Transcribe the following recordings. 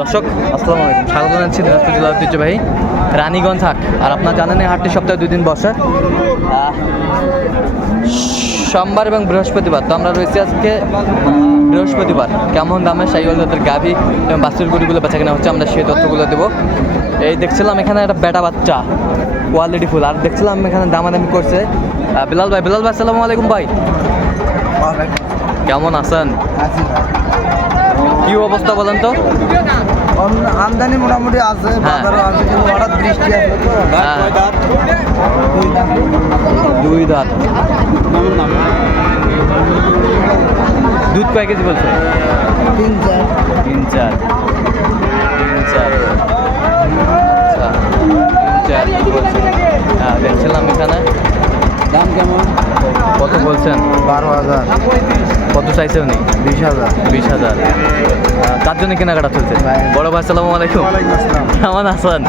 দর্শক আসসালামু আলাইকুম। স্বাগত জানাচ্ছি দিনাজপুর জেলা ঐতিহ্যবাহী রানীগঞ্জ হাট। আর আপনারা জানেন এই হাটটি সপ্তাহে দুই দিন বসে। সোমবার এবং বৃহস্পতিবার। তো আমরা রয়েছি আজকে বৃহস্পতিবার। কেমন দামে সাইকেল জাতের গাভি এবং বাছুর গুলিগুলো বেচা কেনা হচ্ছে আমরা সেই তথ্যগুলো দেবো। এই দেখছিলাম এখানে একটা বেটা বাচ্চা কোয়ালিটি ফুল আর দেখছিলাম এখানে দামাদামি করছে বিলাল ভাই। বিলাল ভাই আসসালামু আলাইকুম ভাই। কেমন আছেন? কি অবস্থা বলেন তো? আমদানি মোটামুটি আছে হ্যাঁ। বাজারও আছে কিন্তু হঠাৎ বৃষ্টি আছে। দুই দাঁত। দুধ কয় কেজি বলছে? তিন চার। তিন চার। তিন চার। আচ্ছা তিন চার বলছে। হ্যাঁ দেখছিলাম এখানে। দাম কেমন? কত বলছেন? বারো হাজার। কত চাইছে উনি? বিশ হাজার। বিশ হাজার। কার জন্য কেনাকাটা চলছে? বড় ভাই সালাম আলাইকুম। কেমন আছেন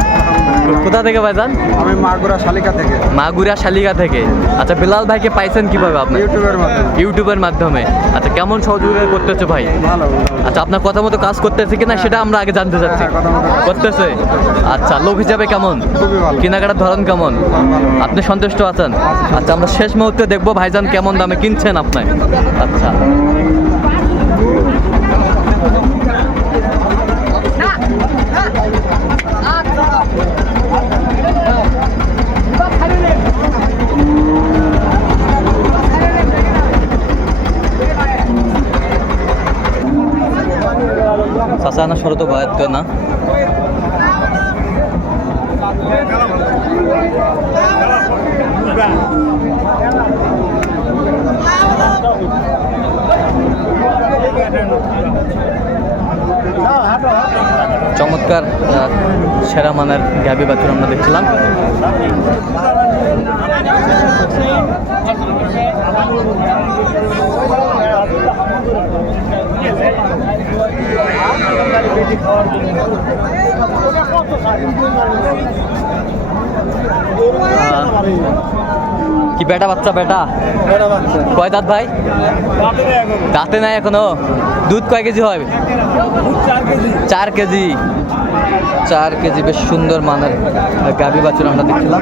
কোথা থেকে ভাইজান আমি মাগুরা শালিকা থেকে। মাগুরা শালিকা থেকে। আচ্ছা বিলাল ভাইকে পাইছেন কীভাবে আপনি? ইউটিউবের মাধ্যমে। ইউটিউবের মাধ্যমে। আচ্ছা কেমন সহযোগিতা করতেছে ভাই? ভালো আচ্ছা আপনার কথা মতো কাজ করতেছে কিনা সেটা আমরা আগে জানতে চাচ্ছি। হ্যাঁ, করতেছে? আচ্ছা লোক হিসাবে কেমন? কেনাকাটার ধরন কেমন? আপনি সন্তুষ্ট আছেন? আচ্ছা আমরা শেষ মুহূর্তে দেখব ভাইজান কেমন দামে কিনছেন আপনি? আচ্ছা। চাচা না সরো তো বায়াত না। চমৎকার সেরা মানের গ্যাবি বাছুর আমরা দেখছিলাম। কি বেটা বাচ্চা বেটা? কয় দাঁত ভাই? দাঁতে নাই এখনও। দুধ কয় কেজি হয়? চার কেজি। চার কেজি বেশ সুন্দর মানের। গাভী বাছুর আমরা দেখছিলাম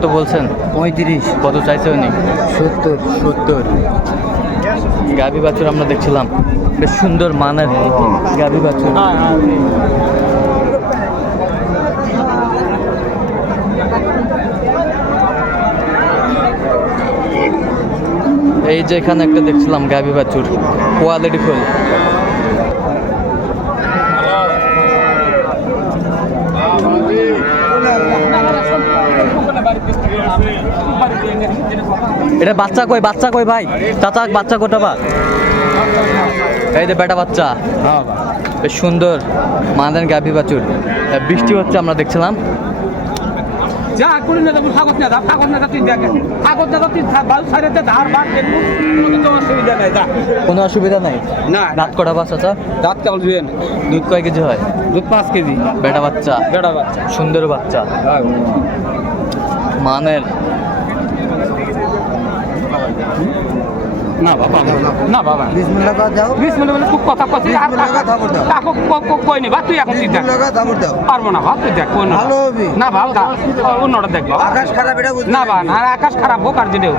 কত বলছেন? পঁয়ত্রিশ। কত চাইছে উনি? সত্তর। সত্তর। গাভী বাছুর আমরা দেখছিলাম। বেশ সুন্দর মানের গাভী বাছুর। এই যে এখানে একটা দেখছিলাম গাভী বাছুর। Quality full. এটা বাচ্চা কই বাচ্চা কই ভাই? চাচা বাচ্চা কোটা বা? এই যে বেটা বাচ্চা। বেশ সুন্দর। মাদান গাভী বাছুর। বৃষ্টি হচ্ছে আমরা দেখছিলাম। কোনো অসুবিধা নাই কোনো অসুবিধা নাই? না দাঁত কটা বাচ্চা চাচা? দাঁত কেবল দুধ কয় কেজি হয়? দুধ পাঁচ কেজি। বেটা বাচ্চা। বেড়া বাচ্চা। সুন্দর বাচ্চা। মানের Mm-hmm. না বাবা না বাবা। বিসমিল্লাহ কর দাও বিশ মিনিট বলে খুব কথা কছি আর বিশ মিনিট লাগা থাপড় দাও। কাকু কই নি বা তুই এখন তুই দেখ বিসমিল্লাহ কর দাবর দাও। পারব না ভাব তুই দেখ কোন ভালো হবি। না ভাব অন্যটা দেখব আকাশ খারাপ এটা বুঝবি না বা না আর আকাশ খারাপ হোক আর যাও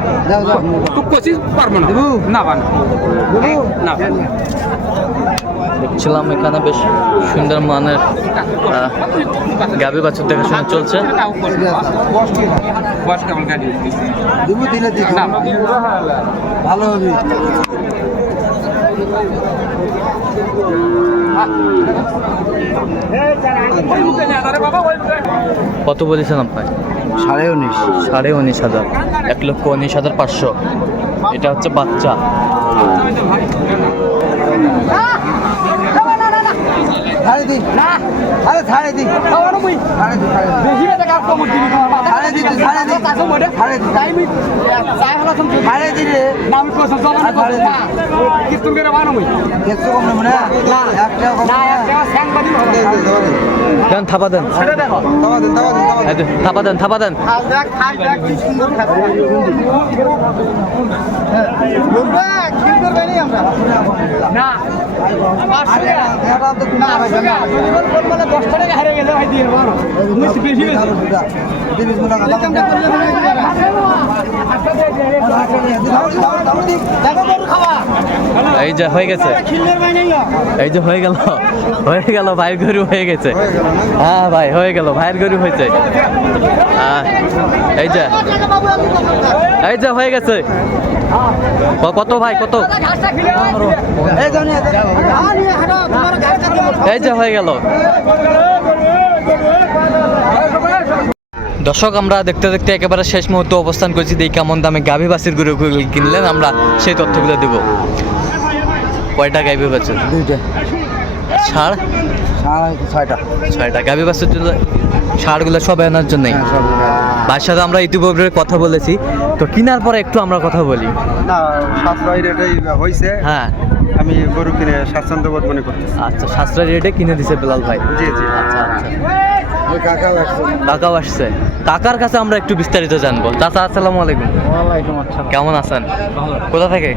তুই কছিস পারব না। না বা না। দেখছিলাম এখানে বেশ সুন্দর মানের গাভী বাছুর দেখাশোনা চলছে। ভালো হবি। কত বলেছেন আপনার? সাড়ে উনিশ। সাড়ে উনিশ হাজার। এক লক্ষ উনিশ হাজার পাঁচশো। এটা হচ্ছে বাচ্চা ছাড়ে দি আরে ছাড়ে দি। খাওয়ানো মুই ছাড়ে দি ছাড়ে দি। বেশি বেশি কাজ কম দিবি ছাড়ে দি ছাড়ে দি। ছাড়ে দি। টাইম চাই হলো তুমি ছাড়ে দি রে। নাম কোসা জবান করে না কিছু করে বানো মুই। দেখছ কম নেব না একটা কম না একটা স্যাং বাদি হবে দেন থাপা দেন। ছেড়ে দেখো। দাবা দেন দাবা দেন এই যে, থাপা দেন থাপা দেন। খাল দেখ খাল দেখ কি সুন্দর খাবে বলবা কি করবে নি আমরা? না এটা তো তুমি না আসলে তুমি বল বল 10 টাকা এই যে হয়ে গেছে। এই যে হয়ে গেল। হয়ে গেল ভাইয়ের গরু হয়ে গেছে। হ্যাঁ ভাই হয়ে গেল ভাইয়ের গরু হয়েছে। হ্যাঁ, এই যে। এই যে হয়ে গেছে। কত ভাই কত? এই যে হয়ে গেল। দর্শক আমরা দেখতে দেখতে একেবারে শেষ মুহূর্তে অবস্থান করছি। এই কেমন দামে গাভী বাসির গরু কিনলেন আমরা সেই তথ্যগুলো দেব। কয়টা গাভী বাছুর? দুইটা। ছাড় ছয়টা। ছয়টা। গাভী বাছুর সারগুলো সব আনার জন্যই। হ্যাঁ, ভাইয়ের সাথে আমরা ইতিপূর্বে কথা বলেছি। তো কেনার পরে একটু আমরা কথা বলি। না সাশ্রয় রেটেই হয়েছে হ্যাঁ। আমি গরু কিনে স্বাচ্ছন্দ্য বোধ মনে করতেছি। আচ্ছা সাশ্রয় রেটে কিনে দিছে বেলাল ভাই। জি জি। আচ্ছা আচ্ছা। কাকাও আসছে। কাকাও আসছে। কাকার কাছে আমরা একটু বিস্তারিত জানব। চাচা আসসালামু আলাইকুম। ওয়ালাইকুম আসসালাম। কেমন আছেন? কোথা থেকে?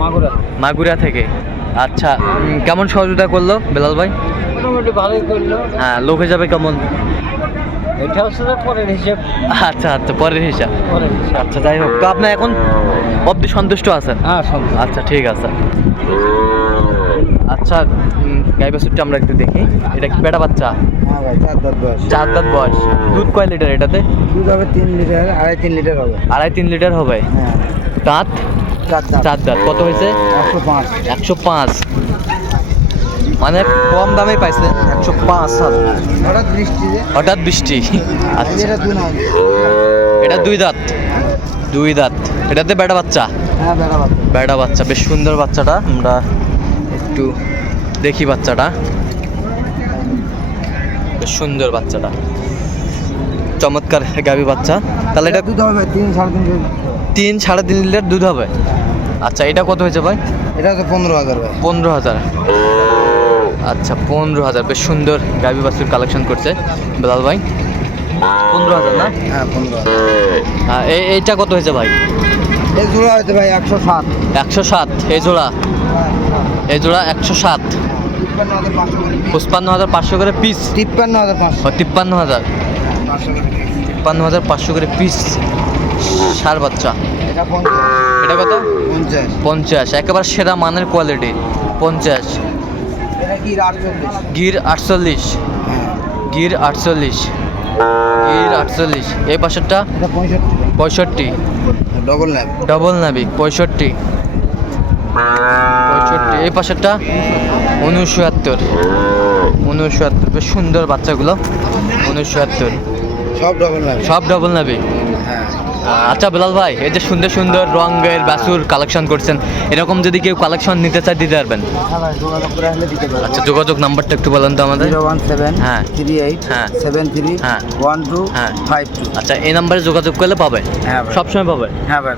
মাগুরা। মাগুরা থেকে। আচ্ছা কেমন সহযোগিতা করল বেলাল ভাই? মোটামুটি ভালোই করল। হ্যাঁ লোকে যাবে কেমন? এটা হচ্ছে যে পরের হিসেব। আচ্ছা আচ্ছা পরের হিসাব। পরের হিসেব। আচ্ছা যাই হোক তো আপনি এখন অবধি সন্তুষ্ট আছেন? হ্যাঁ আচ্ছা ঠিক আছে। আচ্ছা গাই বাছুরটা আমরা একটু দেখি। এটা কি বেটা বাচ্চা? হ্যাঁ চার দাঁত বয়স। দুধ কয় লিটার এটাতে? দুধ হবে তিন লিটার আড়াই তিন লিটার হবে। আড়াই তিন লিটার হবে। হ্যাঁ। দাঁত? চার দাঁত। চার দাঁত। কত হয়েছে? একশো পাঁচ। একশো পাঁচ। মানে কম দামে পাইছেন একশো পাঁচ হাজার। হঠাৎ বৃষ্টি আচ্ছা। এটা দুই দাঁত। দুই দাঁত। এটাতে বেটা বাচ্চা? হ্যাঁ বাচ্চা। বেটা বাচ্চা বেশ সুন্দর বাচ্চাটা। আমরা একটু দেখি বাচ্চাটা। বেশ সুন্দর বাচ্চাটা। চমৎকার গাবি বাচ্চা। তাহলে এটা দুধ হবে তিন সাড়ে তিন তিন সাড়ে তিন লিটার দুধ হবে। আচ্ছা এটা কত হয়েছে ভাই? এটা হচ্ছে পনেরো হাজার ভাই। পনেরো হাজার। আচ্ছা পনেরো হাজার। বেশ সুন্দর গাভী বাছুর কালেকশন করছে বেলাল ভাই। পনেরো হাজার না? হ্যাঁ পনেরো হাজার। হ্যাঁ, এই এইটা কত হয়েছে ভাই? এই জোড়া হয়েছে ভাই একশো সাত। একশো সাত এই জোড়া? এই জোড়া একশো সাত। পঁচপান্ন হাজার পাঁচশো করে পিস তিপ্পান্ন হাজার পাঁচশো। তিপ্পান্ন হাজার। তিপ্পান্ন হাজার পাঁচশো করে পিস সার বাচ্চা। এটা কত? পঞ্চাশ। পঞ্চাশ। একেবারে সেরা মানের কোয়ালিটি পঞ্চাশ। গির আটচল্লিশ। হ্যাঁ। গির আটচল্লিশ। গির আটচল্লিশ। এই পাশেরটা? পঁয়ষট্টি। ডবল নাবিক ডবল পঁয়ষট্টি। পঁয়ষট্টি। এই পাশেরটা? উনিশশো একাত্তর উনিশশো একাত্তর বেশ সুন্দর বাচ্চাগুলো। উনসত্তর। সব ডবল ল্যাব সব ডবল নাবি? হ্যাঁ। আচ্ছা বেলাল ভাই এই যে সুন্দর সুন্দর রঙের বাসুর কালেকশন করছেন এরকম যদি কেউ কালেকশন নিতে চায় দিতে পারবেন? হ্যাঁ আচ্ছা যোগাযোগ নাম্বারটা একটু বলেন তো আমাদের। ওয়ান সেভেন হ্যাঁ। থ্রি এইট হ্যাঁ। সেভেন থ্রি হ্যাঁ। ওয়ান টু হ্যাঁ। Five two. আচ্ছা এই নাম্বারে যোগাযোগ করলে পাবে? হ্যাঁ। সবসময় পাবে? হ্যাঁ ভাই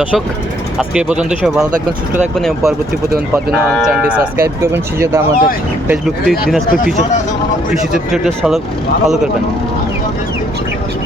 দর্শক আজকে এই পর্যন্ত সবাই ভালো থাকবেন সুস্থ থাকবেন এবং পরবর্তী প্রতিদিন পাওয়ার জন্য আমার চ্যানেলটি সাবস্ক্রাইব করবেন সেই সাথে আমাদের ফেসবুক দিনাজপুর কৃষি কৃষি চিত্রটা ফলো ফলো করবেন। Thank you.